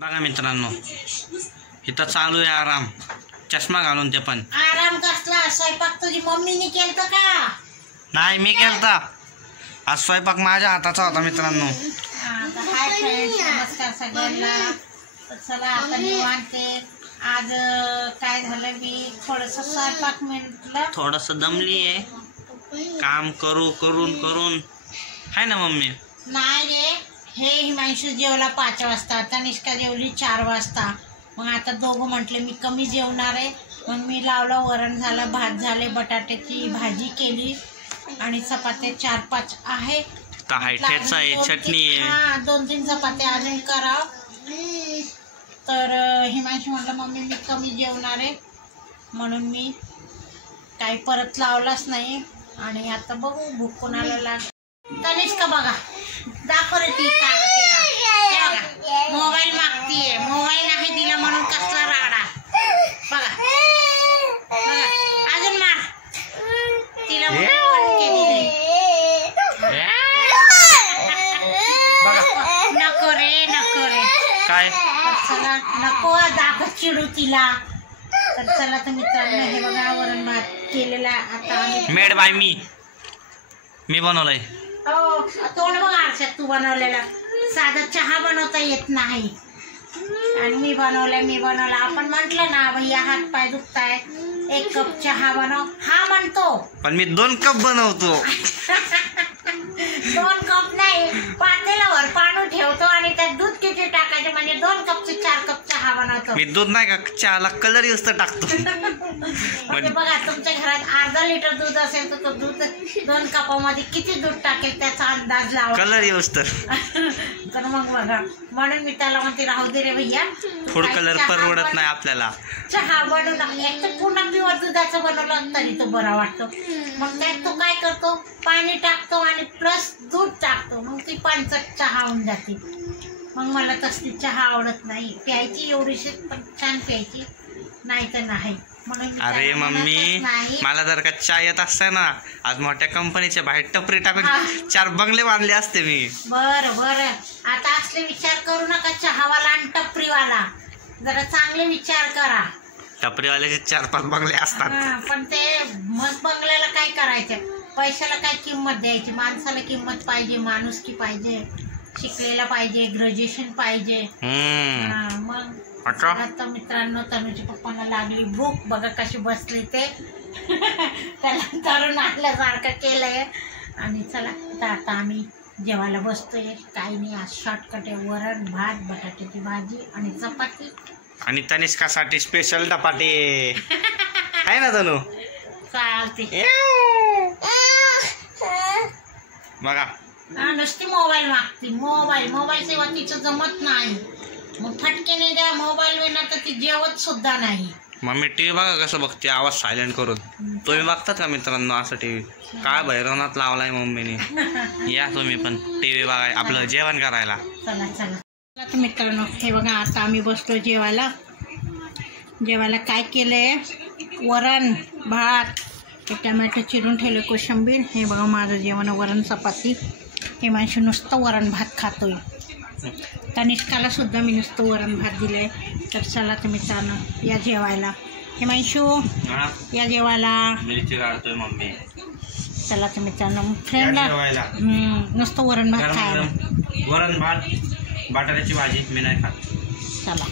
बघा मित्रांनो, इथं चालू आहे आराम, चष्मा घालून. ते पण आराम कसला? स्वयंपाक तुझी मम्मीने केलता का? नाही, मी केलता. आज स्वयंपाक माझ्या हाताचा होता मित्रांनो. हाय फ्रेंड्स, नमस्कार सगळ्यांना. चला आता निवांते. आज काय झालं, मी थोडंसं स्वयंपाक म्हटलं, थोडंसं दमली आहे, काम करून आहे ना मम्मी? नाही रे, हे हिमांशू जेवला 5 वाजता, तनिष्का जेवली 4 वाजता. मग आता दोघं म्हटले मी कमी जेवणार आहे. मग मी लावलं, वरण झालं, भात झाले, बटाट्याची भाजी केली आणि चपात्या 4-5 आहे. ठेचा आहे, चटणी आहे. हा, 2-3 चपात्या अजून कराव. तर हिमांशू म्हटलं मम्मी मी कमी जेवणार आहे, म्हणून मी काही परत लावलाच नाही. आणि आता बघू भूक कोणाला लाग. तनिष्का बघा, दाखव रे ती काय बघा, मोबाईल मागतीये. मोबाईल नाही दिला म्हणून कसला राडा बघा. अजून मार तिला. नको रे काय चला, नको दाखव चिडू तिला. तर चला तर मित्रांनो, हे बघा वरण भात केलेला. आता मेड बाय मी बनवलंय. हो, तोंड बघा आरशात. तू बनवलेला साधा चहा बनवता येत नाही आणि मी बनवला. आपण म्हटलं ना भैया हात पाय दुखताय, 1 कप चहा बनव. हा म्हणतो, पण मी 2 कप बनवतो. 2 कप नाही, पातेल्यावर पाणी ठेवतो आणि त्यात दूध किती टाकायचे, म्हणजे 2 कपचे 4 कप चहा बनवतो. मी दूध नाही का, चहाला कलर युज तर टाकतो. म्हणजे बघा, तुमच्या घरात अर्धा लिटर दूध असेल तर तो दूध 2 कपामध्ये किती दूध टाकेल त्याचा अंदाज लावा. कलर युज तर मग बघा, म्हणून मी त्याला म्हणते राहू दे रे भैया, फूड कलर परवडत नाही आपल्याला. चहा बनवला एक तर पुन्हा प्युअर दुधाचं बनवलं तरी तो बरा वाटतो. मग त्यात तो काय करतो, पाणी टाकतो आणि प्लस दूध टाकतो. मग ती पानचट चहा होऊन जाते. मग मला तसली चहा आवडत नाही. प्यायची एवढीशी, पण छान प्यायची, नाही तर नाही. म्हणून अरे मम्मी, मला जर का चहा येत असता ना, आज मोठ्या कंपनीच्या बाहेर टपरी टाकून 4 बंगले बांधले असते मी. बरं आता असले विचार करू नका, चहावाला आणि टपरीवाला. जरा चांगले विचार करा. टपरीवाल्याचे 4-5 बंगले असतात. पण ते मस्त बंगल्याला काय करायचं, पैशाला काय किंमत द्यायची. माणसाला किंमत पाहिजे, माणुसकी पाहिजे, शिकलेला पाहिजे, ग्रॅज्युएशन पाहिजे. मग आता मित्रांनो, तनुच्या पप्पांना लागली भूक. बघा कशी बसली ते. त्याला तरुण आणल्यासारखं केलंय. आणि चला आता आम्ही जेवायला बसतोय. काही नाही, आज शॉर्टकट आहे. वरण भात, बटाट्याची भाजी आणि चपाती. आणि तनिष्कासाठी स्पेशल धपाटे आहे ना तनु? चालते. बघा, नुसती मोबाईल मागते. मोबाईल सेवा तिचं जमत नाही. मग फटकेने द्या मोबाईल विना तर ती जेवत सुद्धा नाही. मम्मी टीव्ही बघा कसं बघते, आवाज सायलेंट करून. तुम्ही बघतात का मित्रांनो असं टीव्ही? काय भैरवनाथ लावलाय मम्मीने. या तुम्ही पण टीव्ही बघाय, आपलं जेवण करायला. चला मित्रांनो, हे बघा आता आम्ही बसलो जेवायला. काय केलंय, वरण भात, टमॅटो चिरून ठेवले, कोशिंबीर. हे बघा माझं जेवण, वरण चपाती. हिमांशू नुसतं वरण भात खातोय. तनिष्काला सुद्धा मी नुसतं वरण भात दिलंय. तर चला तर मित्रांनो, या जेवायला. हिमांशू या जेवायला. मम्मी चला तर मित्रांनो, फ्रेंडला नुसतं वरण भात खायला. वरण भात, बटाट्याची भाजी मी नाही खात. चला.